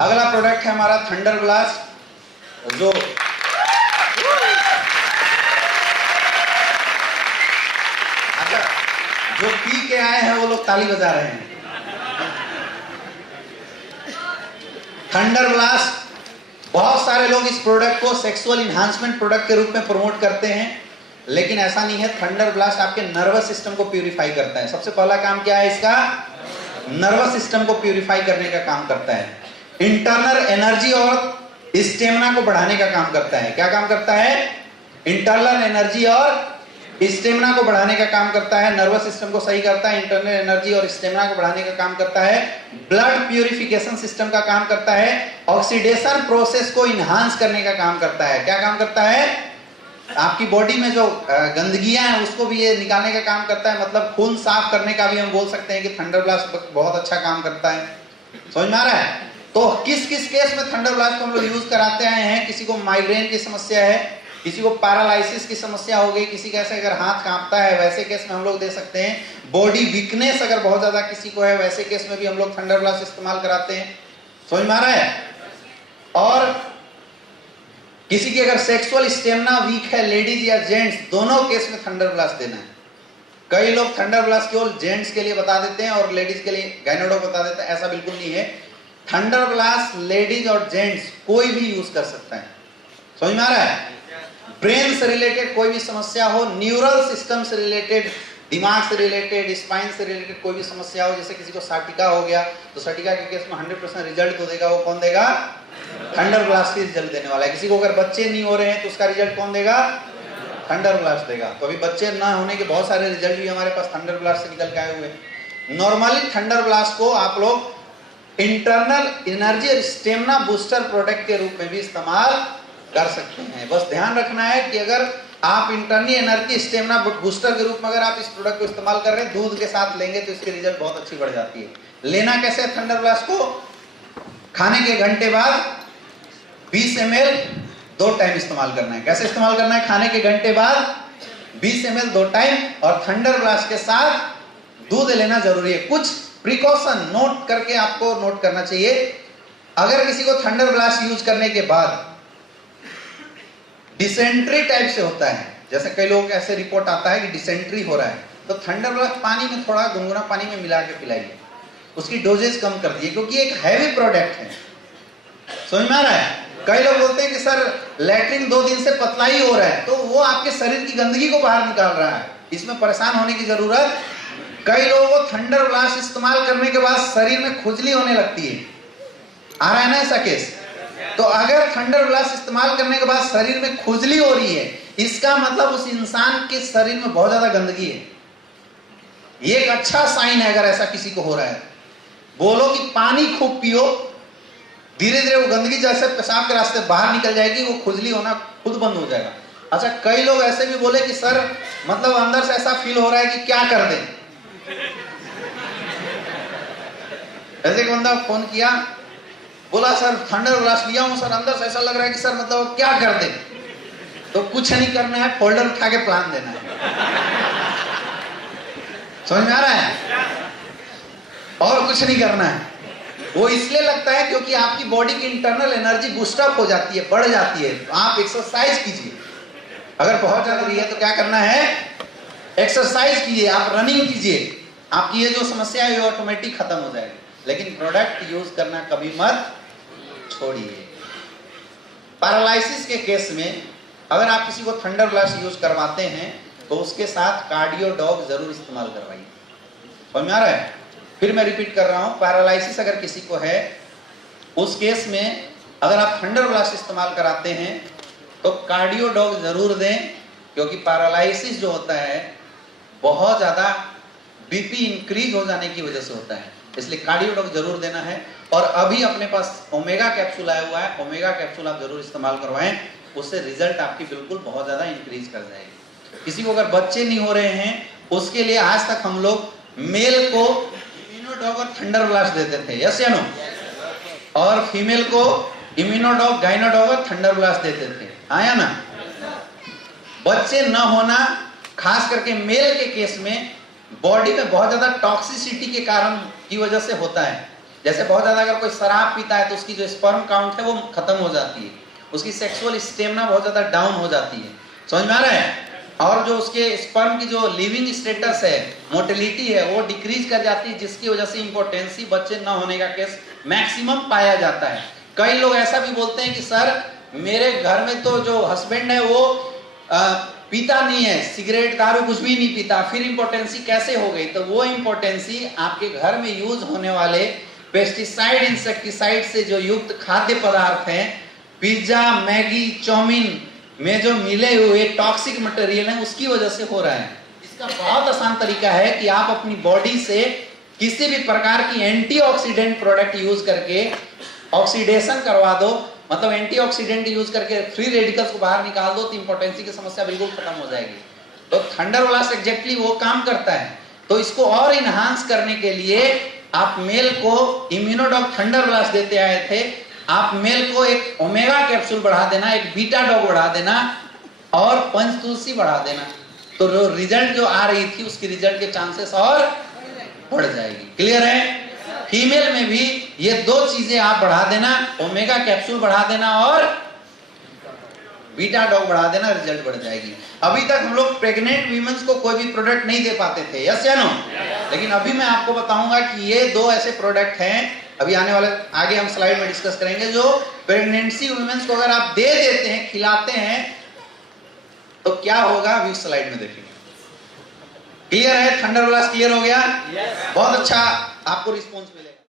अगला प्रोडक्ट है हमारा थंडर ब्लास्ट, जो अच्छा जो पी के आए हैं वो लोग ताली बजा रहे हैं। थंडर ब्लास्ट, बहुत सारे लोग इस प्रोडक्ट को सेक्सुअल इन्हांसमेंट प्रोडक्ट के रूप में प्रमोट करते हैं, लेकिन ऐसा नहीं है। थंडर ब्लास्ट आपके नर्वस सिस्टम को प्यूरिफाई करता है। सबसे पहला काम क्या है इसका? नर्वस सिस्टम को प्यूरिफाई करने का काम करता है। इंटरनल एनर्जी और स्टेमिना को बढ़ाने का काम करता है। क्या काम करता है? इंटरनल एनर्जी और स्टेमिना को बढ़ाने का काम करता है। नर्वस सिस्टम को सही करता है, इंटरनल एनर्जी और स्टेमिना को बढ़ाने का काम करता है। ब्लड प्यूरिफिकेशन सिस्टम का काम करता है। ऑक्सीडेशन प्रोसेस को इनहांस करने का काम करता है। क्या काम करता है? आपकी बॉडी में जो गंदगियां हैं उसको भी ये निकालने का काम करता है। मतलब खून साफ करने का भी हम बोल सकते हैं कि थंडर ब्लास्ट बहुत अच्छा काम करता है। समझ में आ रहा है? तो किस किस केस में थंडर ब्लास्ट को हम लोग यूज कराते आए हैं? किसी को माइग्रेन की समस्या है, किसी को पैरालिसिस की समस्या हो गई, किसी का ऐसे अगर हाथ कांपता है वैसे केस में हम लोग दे सकते हैं। बॉडी वीकनेस अगर बहुत ज्यादा किसी को है वैसे केस में भी हम लोग थंडर ब्लास्ट इस्तेमाल कराते हैं। समझ में आ रहा है? और किसी की अगर सेक्सुअल स्टेमिना वीक है, लेडीज या जेंट्स, दोनों केस में थंडर ब्लास्ट देना है। कई लोग थंडर ब्लास्ट केवल जेंट्स के लिए बता देते हैं और लेडीज के लिए गायनेडो बता देते हैं। ऐसा बिल्कुल नहीं है। थंडर ब्लास्ट लेडीज और जेंट्स कोई भी यूज कर सकता है। समझ में आ रहा है? ब्रेन से रिलेटेड कोई भी समस्या हो, न्यूरल सिस्टम से रिलेटेड, दिमाग से रिलेटेड, स्पाइन से रिलेटेड कोई भी समस्या हो, जैसे किसी को साटिका हो गया तो साटिका के केस में 100% रिजल्ट तो देगा वो कौन देगा? थंडर ब्लास्ट ही रिजल्ट देने वाला है। किसी को अगर बच्चे नहीं हो रहे हैं तो उसका रिजल्ट कौन देगा? थंडर ब्लास्ट देगा। तो अभी बच्चे ना होने के बहुत सारे रिजल्ट भी हमारे पास थंडर ब्लास्ट से निकल के आए हुए। नॉर्मली थंडर ब्लास्ट को आप लोग इंटरनल एनर्जी और स्टेमिना बूस्टर प्रोडक्ट के रूप में भी इस्तेमाल कर सकते हैं। बस ध्यान रखना है कि अगर आप इंटरनल एनर्जी स्टेमिना बूस्टर के रूप में अगर आप इस प्रोडक्ट को इस्तेमाल कर रहे हैं, दूध के साथ लेंगे तो इसकी रिजल्ट बहुत अच्छी बढ़ जाती है। लेना कैसे है थंडर ब्लास्ट को? खाने के घंटे बाद 20 ml 2 टाइम इस्तेमाल करना है। कैसे इस्तेमाल करना है? खाने के घंटे बाद 20 ml 2 टाइम, और थंडर ब्लास्ट के साथ दूध लेना जरूरी है। कुछ प्रिकॉशन नोट करके आपको नोट करना चाहिए। अगर किसी को थंडर ब्लास्ट यूज करने के बाद डिसेंट्री टाइप से होता है, जैसे कई लोग ऐसे रिपोर्ट आता है कि डिसेंट्री हो रहा है, तो थंडर ब्लास्ट पानी में थोड़ा गुनगुना पानी में मिला के पिलाइए। उसकी डोजेज कम कर दिए क्योंकि एक हैवी प्रोडक्ट है। समझ में आ रहा है? कई लोग बोलते हैं कि सर लैट्रिन 2 दिन से पतला ही हो रहा है, तो वो आपके शरीर की गंदगी को बाहर निकाल रहा है, इसमें परेशान होने की जरूरत। कई लोगों को थंडर ब्लास्ट इस्तेमाल करने के बाद शरीर में खुजली होने लगती है। आ रहा है ना ऐसा केस? तो अगर थंडर ब्लास्ट इस्तेमाल करने के बाद शरीर में खुजली हो रही है, इसका मतलब उस इंसान के शरीर में बहुत ज्यादा गंदगी है। ये एक अच्छा साइन है। अगर ऐसा किसी को हो रहा है, बोलो कि पानी खूब पियो, धीरे धीरे वो गंदगी जैसे पेशाब के रास्ते बाहर निकल जाएगी, वो खुजली होना खुद बंद हो जाएगा। अच्छा, कई लोग ऐसे भी बोले कि सर मतलब अंदर से ऐसा फील हो रहा है कि क्या कर दें। ऐसे एक बंदा फोन किया, बोला सर थंडर ब्लास्ट लिया हूं सर, अंदर से ऐसा लग रहा है कि सर मतलब क्या कर दें। तो कुछ नहीं करना है, फोल्डर उठा के प्लान देना है। समझ में आ रहा है? और कुछ नहीं करना है। वो इसलिए लगता है क्योंकि आपकी बॉडी की इंटरनल एनर्जी बूस्टअप हो जाती है, बढ़ जाती है। आप एक्सरसाइज कीजिए, अगर बहुत ज्यादा रही है तो क्या करना है? एक्सरसाइज कीजिए, आप रनिंग कीजिए, आपकी ये जो समस्या है ये ऑटोमेटिक खत्म हो जाएगी। लेकिन प्रोडक्ट यूज करना कभी मत छोड़िए। पैरालिसिस के केस में अगर आप किसी को थंडर ब्लास्ट यूज करवाते हैं तो उसके साथ कार्डियो डॉग जरूर इस्तेमाल करवाइए। समझ में आ रहा है? फिर मैं रिपीट कर रहा हूं, पैरालिसिस अगर किसी को है उस केस में अगर आप थंडर ब्लास्ट इस्तेमाल कराते हैं तो कार्डियो डॉग जरूर दें, क्योंकि पैरालिसिस जो होता है बहुत ज्यादा बीपी इंक्रीज हो जाने की वजह से होता है, इसलिए कार्डियो डॉग जरूर देना है। और अभी अपने पास ओमेगा कैप्सूल आया हुआ है, ओमेगा कैप्सूल आप जरूर इस्तेमाल करवाएं, उससे रिजल्ट आपकी बिल्कुल बहुत ज्यादा इंक्रीज कर जाएगी। किसी को अगर बच्चे नहीं हो रहे हैं उसके लिए आज तक हम लोग मेल को इम्यूनोडॉग और थंडर ब्लास्ट देते थे, यस या नो, और फीमेल को इम्यूनोडॉग, गाइनोडॉग और थंडर ब्लास्ट देते थे, आया ना। बच्चे न होना खास करके मेल के केस में बॉडी में बहुत ज्यादा टॉक्सिसिटी के कारण की वजह से होता है, जैसे बहुत ज्यादा अगर कोई शराब पीता है तो उसकी जो स्पर्म काउंट है वो खत्म हो जाती है, उसकी सेक्सुअल स्टेमिना बहुत ज्यादा डाउन हो जाती है, समझ में आ रहा है? और जो उसके स्पर्म की जो लिविंग स्टेटस है, मोटिलिटी है, वो डिक्रीज कर जाती है, जिसकी वजह से इंपोर्टेंसी, बच्चे न होने का केस मैक्सिमम पाया जाता है। कई लोग ऐसा भी बोलते हैं कि सर मेरे घर में तो जो हस्बैंड है वो पीता नहीं है, सिगरेट दारू कुछ भी नहीं पीता, फिर इंपोर्टेंसी कैसे हो गई? तो वो इंपोर्टेंसी आपके घर में यूज होने वाले पेस्टिसाइड, इंसेक्टिसाइड से जो युक्त खाद्य पदार्थ हैं, पिज्जा, मैगी, चाउमीन में जो मिले हुए टॉक्सिक मटेरियल है, उसकी वजह से हो रहा है। इसका बहुत आसान तरीका है कि आप अपनी बॉडी से किसी भी प्रकार की एंटीऑक्सीडेंट प्रोडक्ट यूज करके ऑक्सीडेशन करवा दो, मतलब एंटीऑक्सीडेंट यूज करके फ्री रेडिकल्स को बाहर निकाल दो, तो इंपोर्टेंसी की समस्या बिल्कुल खत्म हो जाएगी। तो थंडर ब्लास्ट एग्जैक्टली वो काम करता है। तो इसको और इनहांस करने के लिए आप मेल को इम्यूनोडॉग थंडर ब्लास्ट देते आए थे, आप मेल को एक ओमेगा कैप्सूल बढ़ा देना, एक बीटा डॉग बढ़ा देना और पंचतुलसी बढ़ा देना, तो जो रिजल्ट जो आ रही थी उसकी रिजल्ट के चांसेस और बढ़ जाएगी। क्लियर है? फीमेल में भी ये दो चीजें आप बढ़ा देना, ओमेगा कैप्सूल बढ़ा देना और बीटा डॉग बढ़ा देना, रिजल्ट बढ़ जाएगी। अभी तक हम लोग प्रेग्नेंट वीमेंस को कोई भी प्रोडक्ट नहीं दे पाते थे, यस या नो? लेकिन अभी मैं आपको बताऊंगा कि ये दो ऐसे प्रोडक्ट हैं, अभी आने वाले आगे हम स्लाइड में डिस्कस करेंगे, जो प्रेगनेंसी वुमेन्स को अगर आप दे देते हैं, खिलाते हैं, तो क्या होगा अभी स्लाइड में देखेंगे। क्लियर है? थंडर ब्लास्ट क्लियर हो गया? बहुत अच्छा आपको रिस्पॉन्स मिलेगा।